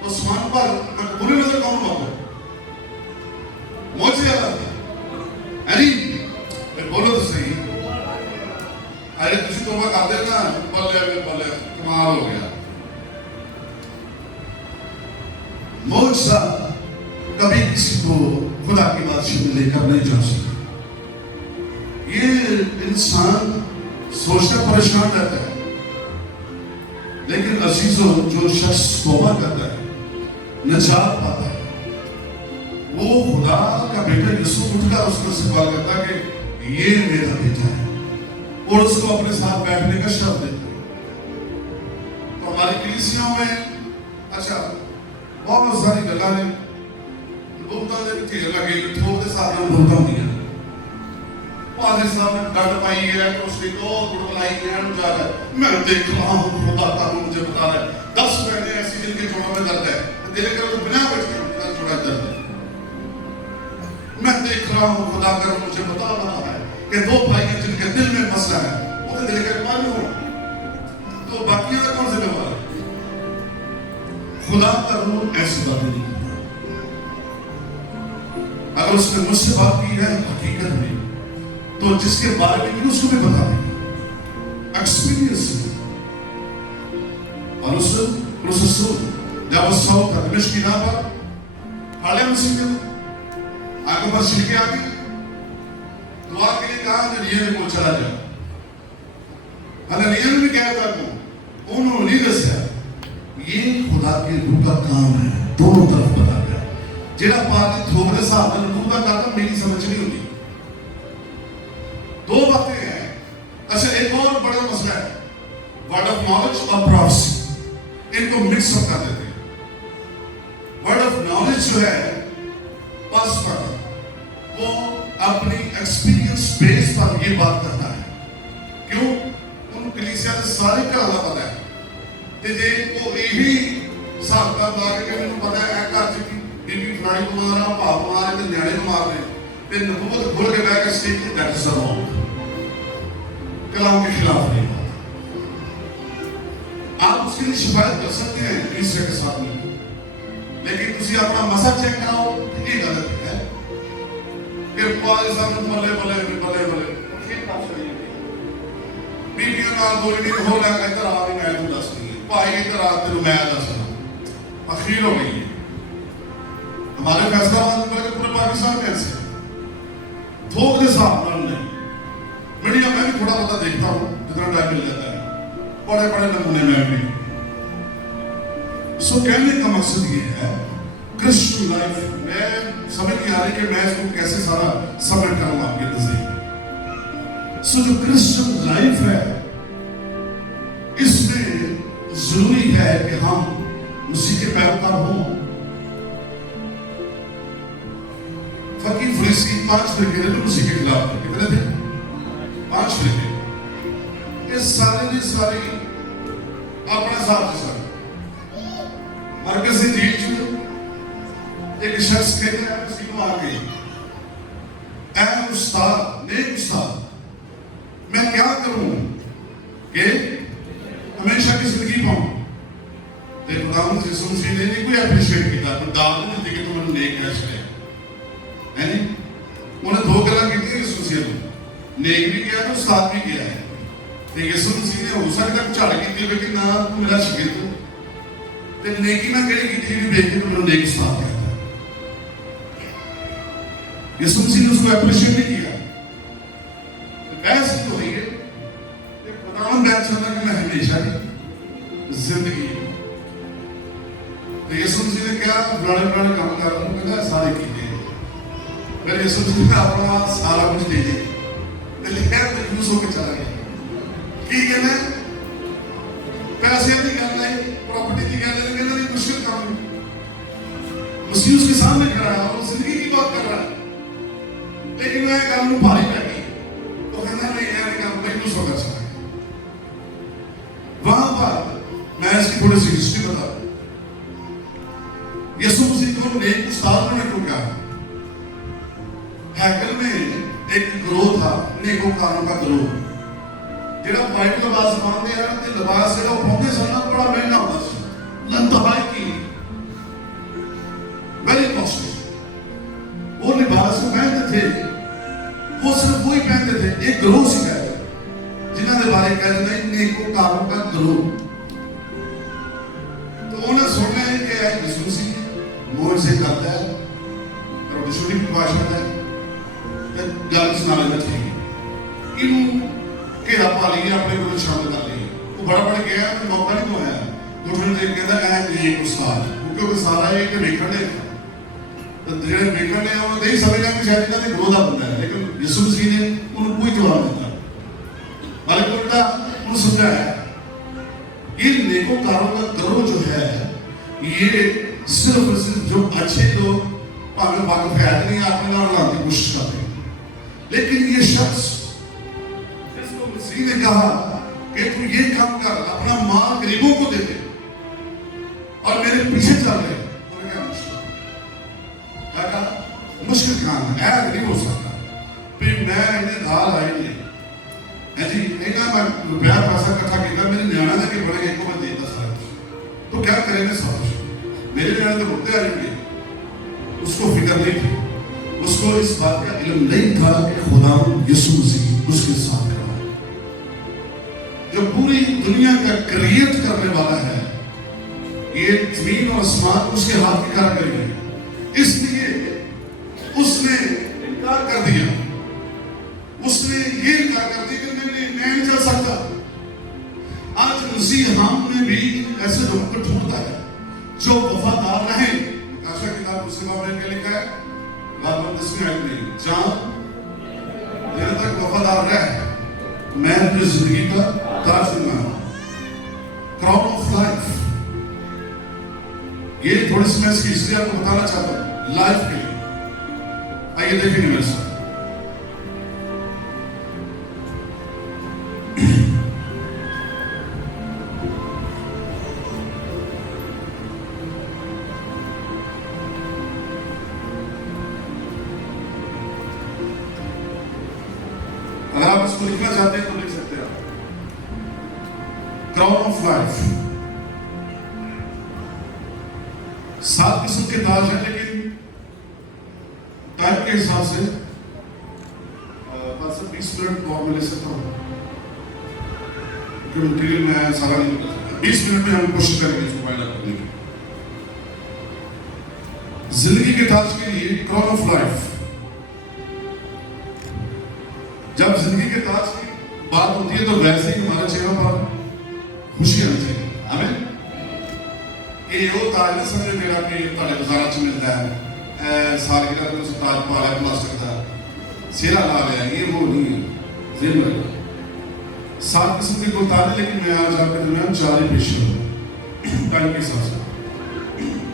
تو آسمان پر مقبول نظر کون بات ہے معجزے اللہ ہے یعنی بولو تو صحیح. ارے تسی توبہ کرتے نا بلے بلے کمال ہو گیا. معجزہ کبھی کسی کو خدا کی بادشاہی میں لے کر نہیں جا سکتا. یہ انسان سوچتا پریشان رہتا ہے لیکن عزیزوں جو شخص توبہ کرتا ہے نجات پاتا ہے وہ خدا کا بیٹا یسوع اٹھ کر اس کو سوال کرتا ہے کہ یہ میرا بیٹا ہے اور اس کو اپنے ساتھ بیٹھنے کا شرط دیتا ہے. تو ہماری کلیسیوں میں اچھا بہت ساری گلا نے بہتاں دے ٹھیک لگے تھوڑے ساتھ میں بہتاں دیا پادری صاحب نے ڈاٹ پائی ہے کشتی کو گڑگڑائی ہے جا رہا ہے. میں دیکھ رہا ہوں خدا کا مجھے بتا رہا ہے 10 مہینے ایسی دن کے جوڑوں میں درد ہے تیرے کر تو بنا بیٹھے ہیں جوڑا درد ہے. میں دیکھ رہا ہوں خدا کا مجھے بتا رہا ہے کہ 2 بھائی ہیں جن کے دل میں مسئلہ ہے وہ تو دل کے مانی ہو تو باقی کا کون ذمہ وار ہے؟ خدا کا روح ایسی باتیں نہیں کرتا. اگر اس نے مجھ سے بات کی ہے حقیقت میں تو جس کے بارے میں اس کو بھی بتا دیں گے ایکسپیرینس. اور اس رسول جب اس سوق کا دمشق کی راہ پر حالے مسیح کے آگے پر شرکے آگے دعا کے لیے کہا حنانیہ نے کو چلا جا. حنانیہ نے بھی کہا تھا کو انہوں نے نہیں دسیا یہ خدا کے روح کا کام ہے. دونوں طرف بتا گیا جیڑا پاک تھوڑے صاحب نے روح کا کام میری سمجھ نہیں ہوتی. 2 باتیں ہیں. اچھا ایک اور بڑا مسئلہ ہے ورڈ آف نالج اور پروفیسی. ان کو مکس اپ کر دیتے ہیں. ورڈ آف نالج جو ہے پاس پڑھا وہ اپنی ایکسپیرینس بیس پر یہ بات کرتا ہے. کیوں؟ ان کلیسیا سے سارے کا اللہ پتا ہے کہ جی وہ یہی صاحب کا بات ہے کہ انہوں پتا ہے ایک کار چکی بی بی فلاڑی کو مارا پاپ کو مارے نیاڑے کو مار رہے پھر نبوت کھول کے بیٹھ کے سٹیج کی دیٹ از رانگ. کلام کے خلاف نہیں بات. آپ اس کے لیے شفایت کر سکتے ہیں کلیسیا کے ساتھ میں لیکن تسی اپنا مسئلہ چیک کراؤ یہ غلط ہے کہ پاس صاحب بلے بلے بلے بلے بی بی نال بولی نہیں ہو لگا ادھر آ بھی میں تو دس نہیں بھائی ادھر آ تیرے میں دسنا اخیر ہو گئی ہے. ہمارے فیصلہ آباد میں پورے پاکستان میں ایسے تھوک کے ساتھ نہیں. میڈیا میں بھی تھوڑا بہت دیکھتا ہوں جتنا ٹائم مل جاتا ہے بڑے بڑے نمونے میں بھی. سو کہنے کا مقصد یہ ہے کرسچن لائف میں سمجھ نہیں آ رہی کہ میں اس کو کیسے سارا سمجھ کروں آپ کے نزدیک. سو جو کرسچن لائف ہے اس میں ضروری ہے کہ ہم مسیح کے پیروکار ہوں. فقیر فریسی 5 فرقے تھے جو مسیح کے خلاف تھے. کتنے تھے؟ 5 فرقے. اس سارے نے سارے اپنے ساتھ سے سارے مرکزی جیل چھوڑے ایک شخص کہتے ہیں مسیح کو آ گئی اے استاد نیک استاد میں کیا کروں کہ ہمیشہ کی زندگی پاؤں. لیکن خداوند یسوع مسیح نے نہیں کوئی اپریشیٹ کیا تو دعوت نہیں دی کہ تم نے نیک کیسے ہے یعنی انہیں 2 گلا کی تھی یسوع مسیح نے نیک بھی کیا تو استاد بھی کیا ہے. لیکن یسوع مسیح نے ہو سکتا ہے چڑھ کی تھی لیکن نہ تو میرا شاگرد تے نیکی میں کہڑی کی تھی بھی دیکھ کے تو نیک استاد کہتا ہے. یسوع مسیح نے اس کو اپریشیٹ نہیں کیا. بحث تو ہوئی ہے کہ خداوند بیان چاہتا کہ میں ہمیشہ زندگی. تو یسوع مسیح نے کیا بڑے کام کر رہا ہوں کہا سارے کیتے ہیں. پھر یسوع مسیح نے اپنا سارا کچھ دے دیا لیکن کنفیوز ہو کے چلا گیا. کی کہنا ہے پیسے کی گل نہیں, پراپرٹی کی گل نہیں, کہنا نہیں مشکل کام ہے. مسیح اس کے سامنے کھڑا ہے اور زندگی کی بات کر رہا ہے لیکن میں کام میں بھاری پہ گئی. وہ کہنا نہیں یار کام کنفیوز ہو کر چلا گیا. وہاں پر میں اس کی تھوڑی سی ہسٹری بتا دوں. یسوع مسیح کو نیک استاد نے کیوں کہا؟ ہیکل میں ایک گروہ تھا نیکوکاروں کا گروہ جہاں وائٹ لباس پہنتے ہیں. لباس جہاں پہنتے سن بڑا مہنگا ہوتا سی, انتہائی قیمتی, ویری کاسٹلی. وہ لباس جو پہنتے تھے وہ صرف وہی پہنتے تھے. ایک گروہ سی کہتے ہیں جنہوں نے بارے کہتے ہیں نیکوکاروں کا گروہ. تو انہیں سننا ہے کہ یسوع مسیح موہ سے کرتا ہے روٹی شوٹی بھی باشد ہے گل سنا لینا چاہیے. انہوں گھیرا پا لیے اپنے کو شامل کر لیے. وہ بڑا بڑا گیا موقع نہیں تو آیا دوسرے دیکھ کہتا ہے نیک استاد, کیونکہ سارا یہ کہ ویکھن دے جڑے ویکھن نے انہوں نے نہیں سمجھا کہ شاید انہوں نے گروہ کا بندہ ہے. لیکن یسوع مسیح نے انہوں کوئی جواب نہیں دیتا بلکہ الٹا انہوں سمجھایا یہ نیکوکاروں کا گروہ جو ہے یہ صرف جو اچھے لوگ پاگل واقف ہے نہیں اپنے نام لانے کی کوشش کرتے ہیں. لیکن یہ شخص جس کو مسیح نے کہا کہ تو یہ کام کر اپنا مال غریبوں کو دے دے اور میرے پیچھے چل رہے, انہوں نے کہا مشکل کام ہے ایسا نہیں ہو سکتا. پھر میں انہیں دھال آئی نہیں جی اینا میں روپیہ پیسہ کٹھا کیا میرے نیانا دے کے بڑے ایک کو میں دیتا سارا کچھ. تو کیا کریں گے سب کچھ میرے نیانا تو رکتے آ جائیں گے. اس کو فکر نہیں تھی, اس کو اس بات کا علم نہیں تھا کہ خدا یسوع مسیح اس کے ساتھ کھڑا ہے جو پوری دنیا کا کریٹ کرنے والا ہے. یہ زمین اور آسمان اس کے ہاتھ کی کارگری ہے. اس لیے اس نے انکار کر دیا. اس نے یہ انکار کر دیا کہ میں نہیں چل سکتا. آج مسیح ہم میں بھی ایسے لوگوں کو ڈھونڈتا ہے جو وفادار رہیں. کاشا کتاب اس کے بارے میں کیا لکھا ہے؟ بات 10ویں آیت میں جان دیر تک وفادار رہ میں اپنی زندگی کا تاج دوں گا. Crown of life. یہ تھوڑی سی میں اس کی ہسٹری آپ کو بتانا چاہتا ہوں لائف کے لیے. آئیے دیکھیں گے میرے ساتھ. اگر آپ اس کو لکھنا چاہتے ہیں تو لکھ سکتے ہیں. Crown of life. 7 قسم کے تاج ہیں لیکن ٹائم کے حساب سے 20 منٹ اور میں لے سکتا ہوں کیونکہ مٹیریل میں سارا نہیں بتا سکتا. 20 منٹ میں ہم کوشش کریں گے اس کو فائنل کرنے کی. زندگی کے تاج کے لیے کراؤن آف لائف. جب زندگی کے تاج کی بات ہوتی ہے تو ویسے ہی ہمارے چہروں پر خوشی آنی چاہیے. آمین. یہ وہ تاج نہ سمجھے میرا کہ تھوڑے بازار چ ملتا ہے سالگرہ میں سے تاج پا ہے پلاسٹک کا سیرا لا لیا. یہ وہ نہیں ہے. ذہن رکھو 7 قسم کے کوئی تاج ہے لیکن میں آج آپ کے درمیان 4 ہی پیش کروں ٹائم کے حساب سے.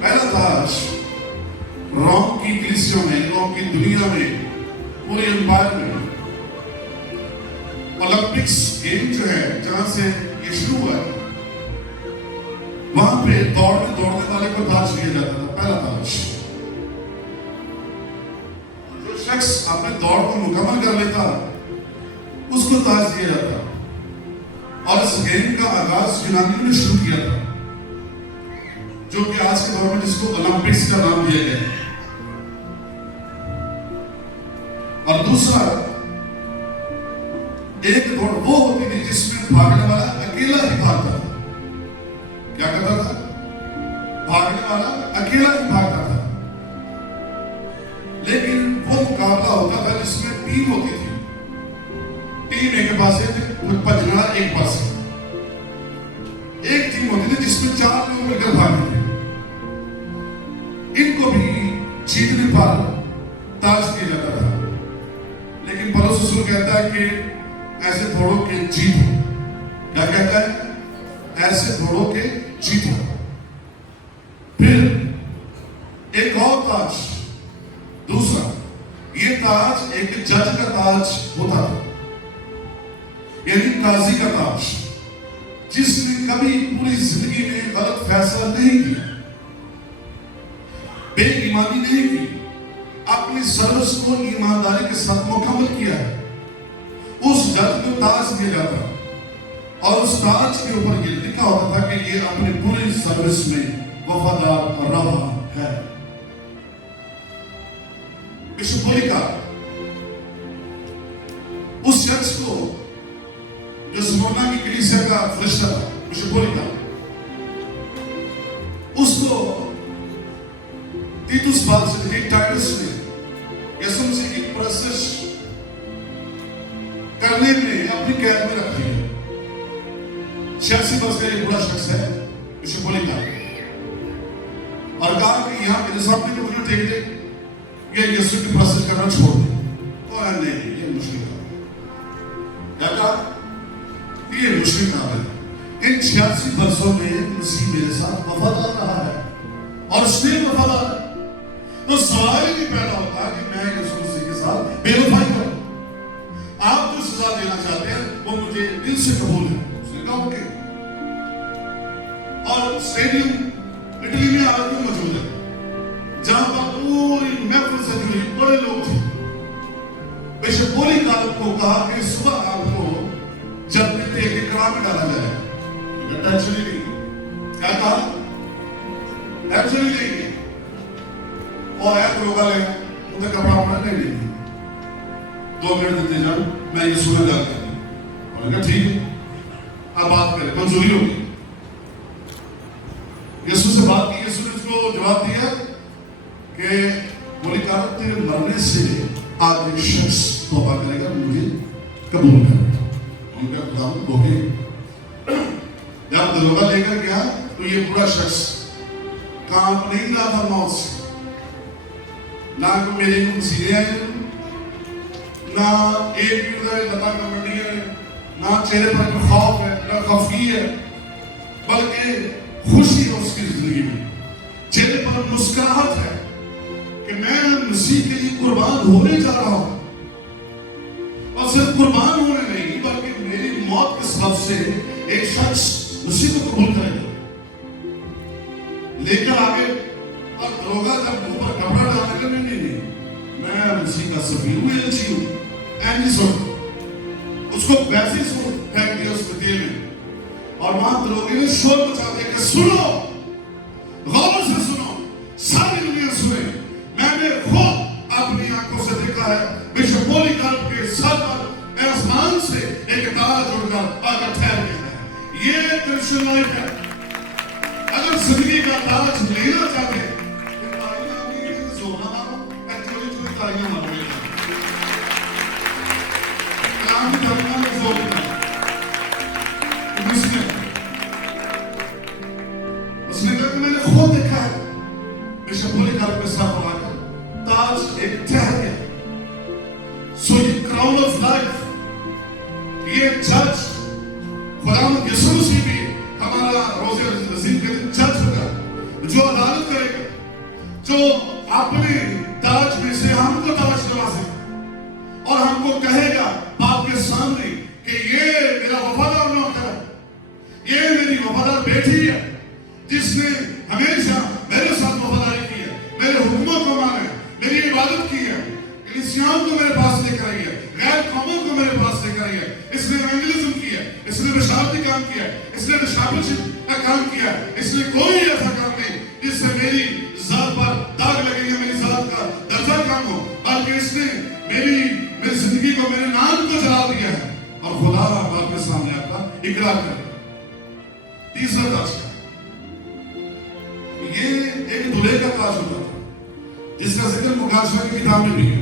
پہلا تاج روم کی کلیسیوں میں, روم کی دنیا میں, پورے امپائر میں اولمپکس گیم جو ہے جہاں سے یہ شروع ہوا ہے وہاں پہ دوڑنے والے کو تاج دیا جاتا تھا. پہلا تاج. جو شخص اپنے دوڑ کو مکمل کر لیتا اس کو تاج دیا جاتا. اور اس گیم کا آغاز یونانیوں نے شروع کیا تھا جو کہ آج کے دور میں جس کو اولمپکس کا نام دیا گیا. اور دوسرا ایک دوڑ وہ ہوتی تھی جس میں بھاگنے والا اکیلا ہی بھاگتا تھا. کیا کرتا تھا؟ بھاگنے والا اکیلا ہی بھاگتا تھا. لیکن وہ مقابلہ ہوتا تھا جس میں ٹیم ہوتی تھی. ٹیم ایک پاس بجنا ایک پاس, ایک ٹیم ہوتی تھی جس میں 4 لوگ مل کر بھاگتے تھے. ان کو بھی جیتنے پر تاج دیا جاتا تھا. لیکن پولس رسول کہتا ہے کہ ایسے دوڑو کہ جیتو. کیا کہتا ہے؟ ایسے دوڑو کہ جیتو. پھر ایک اور تاج, دوسرا, یہ تاج ایک جج کا تاج ہوتا تھا, یعنی قاضی کا تاج, جس نے کبھی پوری زندگی میں غلط فیصلہ نہیں کیا, بے ایمانی نہیں کی, اپنی سروس کو ایمانداری کے ساتھ مکمل کیا ہے. اس جج کو تاج دیا جاتا اور اس تاج کے اوپر یہ لکھا ہوتا تھا کہ یہ اپنی پوری سروس میں وفادار رہا ہے. بشپ پولیکارپ اس شخص کو جو سمرنا کی کلیسیا کا فرشتہ تھا, بشپ پولیکارپ, اس کو تیتوس بادشاہ ٹائٹس نے یسوع مسیح کی پرستش کرنے میں اپنی قید میں رکھ دیا. 86 برس کا ایک بڑا شخص ہے بشپ پولیکارپ, اور کہا کہ یہاں میرے سامنے تو مجھے ٹیک دے, یہ یسوع کی پرستش کرنا چھوڑ دے. اور نہیں, یہ مشکل کام ہے. کیا کہا؟ یہ مشکل کام ہے. ان 86 برسوں میں مسیح میرے ساتھ وفادار رہا ہے اور اس نے وفادار ہے. تو سوال ہی نہیں پیدا ہوتا کہ میں یسوع مسیح کے ساتھ بے وفائی کروں. آپ جو سزا دینا چاہتے ہیں وہ مجھے دل سے قبول ہے. اس نے کہا اوکے. اور اسٹیڈیم اٹلی میں آج بھی موجود ہے جہاں پر پوری محفل سے جڑی بڑے لوگ تھے. بشپ پولیکارپ کو کہا کہ صبح آپ کو جب ایک اکرام میں ڈالا جائے. ایکچولی نہیں. کیا کہا؟ ایکچولی نہیں. اور ایک لوگا لے انہیں کپڑا پڑا نہیں. 2 منٹ دیتے جاؤ, میں یہ سنا جاتا ہوں. انہوں نے کہا ٹھیک ہے, اب بات کریں. منظوری ہوگی. یسوع سے بات کی. یسوع نے اس کو جواب دیا کہ پولیکارپ تیرے مرنے سے آج ایک شخص توبہ کرے گا, مجھے قبول کرے گا. ان کا خدا اوکے. جب دروگا لے کر گیا تو یہ بڑا شخص کانپ نہیں رہا تھا موت سے. نہ کوئی میرے کو سینے آئے, نہ ایک بھی ادھر لتا کا منڈی ہے, نہ چہرے پر کوئی خوف ہے, نہ خفگی ہے, بلکہ خوشی ہے اس کی زندگی میں. چہرے پر مسکراہٹ ہے کہ میں مسیح کے لیے قربان ہونے جا رہا ہوں. اور صرف قربان ہونے نہیں بلکہ میری موت کے سبب سے ایک شخص مسیح کو قبول کرے گا. لے کر آگے اور دروگا جب منہ پر کپڑا ڈالنے کا نہیں, میں مسیح کا سفیر ہوں, ایلچی ہوں. اینی سن اس کو ویسے سن پھینک دیا اس پتیل میں. اور وہاں دروگے نے شور مچا دیا کہ سنو, غور سے سنو, ساری دنیا سنے. میں نے خود اپنی آنکھوں سے دیکھا ہے بشپ پولیکارپ کے سر پر آسمان سے ایک تاج اڑ کر آ کر ٹھہر گیا ہے. یہ کرسچن لائف ہے. اگر زندگی کا تاج لینا چاہتے ہیں تو تاریاں نہیں زورنا مارو, ایکچولی چوری تاریاں مارو. کلام کی تاریاں میں زور دینا. اس نے کہا کہ میں نے خود دیکھا ہے بشپ پولیکارپ کے ساتھ بنا کر تاج ایک ٹھہر گیا. سو یہ کراؤن آف لائف, یہ جج خداوند یسوع مسیح بھی ہمارا روز عظیم کے دن جج ہوگا, جو عدالت کرے گا, جو اپنے تاج میں سے ہم کو تاج نوازے گا اور ہم کو کہے گا باپ کے سامنے کہ یہ میرا وفادار نوکر ہے, یہ میری وفادار بیٹی ہے جس نے ہمیشہ میرے ساتھ وفاداری کی ہے, میرے حکموں کو مانا ہے, میری عبادت کی ہے, کلیسیاؤں کو میرے پاس لے کر آئی ہے, غیر قوموں کو میرے پاس لے کر آئی ہے. اس نے ایونجلزم کیا, اس نے بشارتی کام کیا, اس نے ڈسپلشپ کا کام کیا. اس نے کوئی ایسا کام نہیں جس سے میری ذات پر داغ لگے یا میری ذات کا درجہ کم ہو, بلکہ اس نے میری زندگی کو, میرے نام کو جلا دیا ہے. اور خدا آپ کے سامنے آپ کا اقرار کرے. تیسرا تاج کا, یہ ایک دلہے کا تاج ہوتا تھا جس کا ذکر مکاشفہ کی کتاب میں بھی ہے.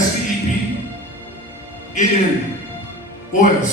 STEPANOS,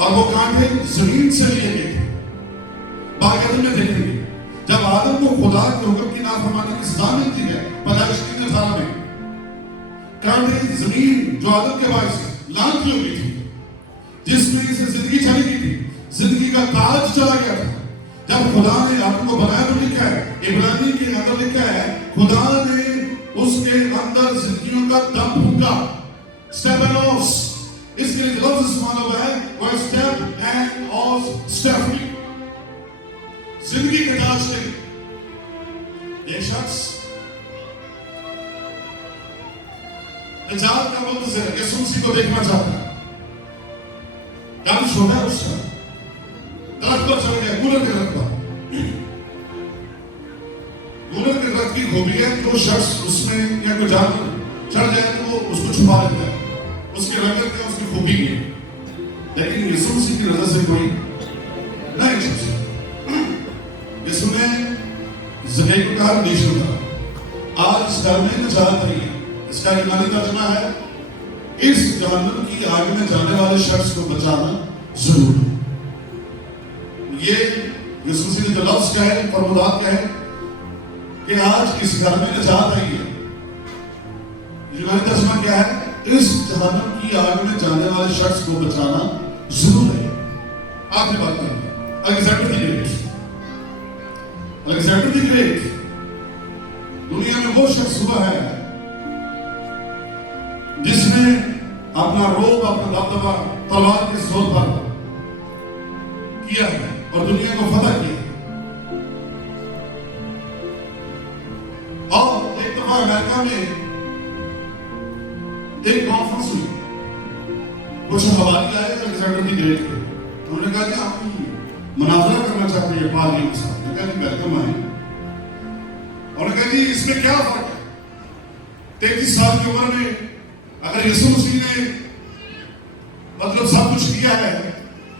اور وہ کانٹے زمین سے لیے گئے تھے. باقاعدہ میں دیکھیں گے جب آدم کو خدا کے حکم کی نافرمانی کی سزا ملتی ہے پیدائش 3:18 میں، کانٹے زمین جو آدم کے باعث لعنت ہو گئی تھی، جس میں سے زندگی چلی گئی تھی، زندگی کا تاج چلا گیا تھا. جب خدا نے آدم کو بنایا تو لکھا ہے عبرانی کے اندر لکھا ہے خدا نے اس کے اندر زندگیوں کا دم پھونکا. سٹیفنوس اس کے لیے لفظ استعمال ہوا ہے وہ اسٹیپ اینڈ آف اسٹیفنی، زندگی کے تاج کے یہ شخص نجات کا منتظر یسوع مسیح کو دیکھنا چاہتا ہے. کام چھوڑا ہے اس کا درخت پر چڑھ گیا، گولر کے درخت پر. گولر کے درخت کی خوبی ہے جو شخص اس میں یا کوئی جانور چڑھ جائے تو وہ اس کو چھپا لیتا ہے، اس کے رنگت کا اس کی خوبی ہے. لیکن یسوع مسیح کی نظر سے کوئی نہیں چھپ سکتا. یسوع نے زندگی کو کہا نہیں چھوڑا. آج اس گھر میں نجات نہیں ہے. اس کا یونانی ترجمہ ہے اس جہنم کی آگ میں جانے والے شخص کو بچانا ضرور ہے. یہ یسوع مسیح نے جو لفظ کہے فرمودات کہے کہ آج اس گھر میں نجات آئی ہے. یونانی ترجمہ کیا ہے؟ اس جہنم کی آگ میں جانے والے شخص کو بچانا ضرور ہے. آپ نے بات کر Alexander the great. Alexander the great دنیا میں وہ شخص ہوا ہے جس نے اپنا روب اپنا دبدبہ تلوار کے زور پر کیا ہے اور دنیا کو فتح کیا. اور ایک دفعہ امریکہ میں ایک کانفرنس ہوئی، کچھ حوالی آئے الیگزینڈر دی گریٹ کے. انہوں نے کہا کہ ہم مناظرہ کرنا چاہتے ہیں پادری کے ساتھ. میں کہا کہ ویلکم آئے. انہوں نے کہا کہ اس میں کیا فرق ہے 33 سال کی عمر میں اگر یسوع مسیح نے مطلب سب کچھ کیا ہے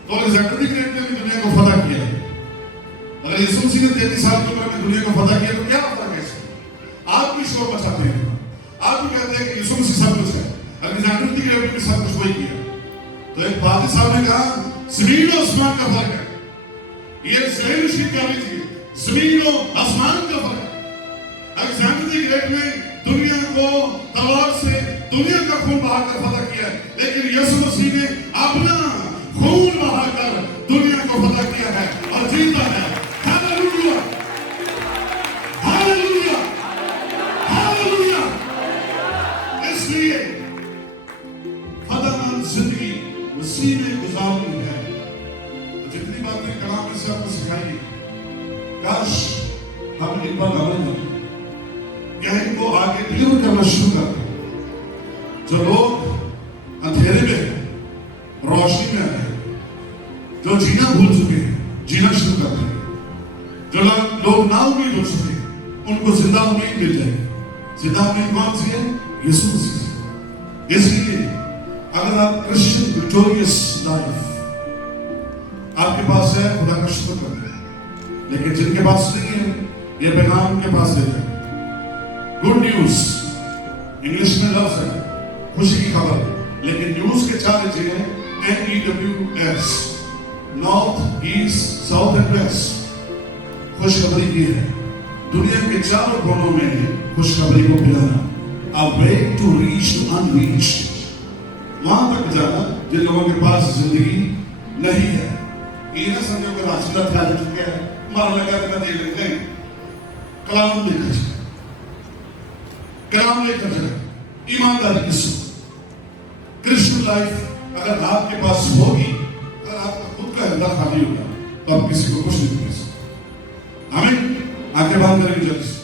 تو الیگزینڈر دی گریٹ نے بھی دنیا کو فتح کیا ہے. اگر یسوع مسیح نے 33 سال کی عمر میں دنیا کو فتح کیا تو کیا فرق ہے اس میں؟ آپ بھی شور مچاتے ہیں، آپ بھی کہتے ہیں کہ یسوع مسیح سب کچھ ہے، الیگزینڈر دی گریٹ نے بھی سب کچھ وہی کیا. تو ایک پادری صاحب نے کہا زمین و آسمان کا فرق ہے. یہ ذہن نشین کر لیجیے، زمین و آسمان کا فرق ہے. الیگزینڈر دی گریٹ نے دنیا کو تلوار سے دنیا کا خون بہا کر فتح کیا ہے، لیکن یسوع مسیح نے اپنا خون بہا کر دنیا کو فتح کیا ہے اور جیتا ہے. Hallelujah hallelujah hallelujah. اس لیے فتح مند زندگی مسیح میں گزارنی ہے. جتنی باتیں کلام میں سے آپ کو سکھائی کاش ہم ان پر عمل کریں کہ ان کو آگے ڈلیور کرنا شروع کر دیں. جو لوگ اندھیرے میں روشنی میں آ گئے، جو جینا بھول چکے ہیں جینا شروع کر دیں. جو لوگ نا امید ہو چکے ہیں ان کو زندہ امید مل جائے. زندہ امید کون سی ہے؟ یسوع مسیح. اس لیے اگر آپ کرسچن وکٹوریس لائف آپ کے پاس ہے خدا کا شکر کریں، لیکن جن کے پاس نہیں ہے یہ پیغام ان کے پاس لے جائیں. گڈ نیوز انگلش میں لفظ ہے خوشی کی خبر، لیکن نیوز کے 4 درجے ہیں NEWS north east south and west. خوشخبری کی ہے دنیا کے چاروں کونوں میں خوشخبری کو پھیلانا. A way to reach the unreached. وہاں تک جانا جن لوگوں کے پاس زندگی نہیں ہے. یہ نہ سمجھو کہ راشدہ پھیل چکے ہیں مار لگا کر دے لیتے ہیں. کلام لے کر جائے، کلام لے کر جائے. ایمانداری کی سو کرسچن لائف اگر آپ کے پاس ہوگی، اگر آپ کا خود کا ہردہ خالی ہوگا تو آپ کسی کو کچھ نہیں کر سکتے. آمین. آنکھیں بند کریں جلدی.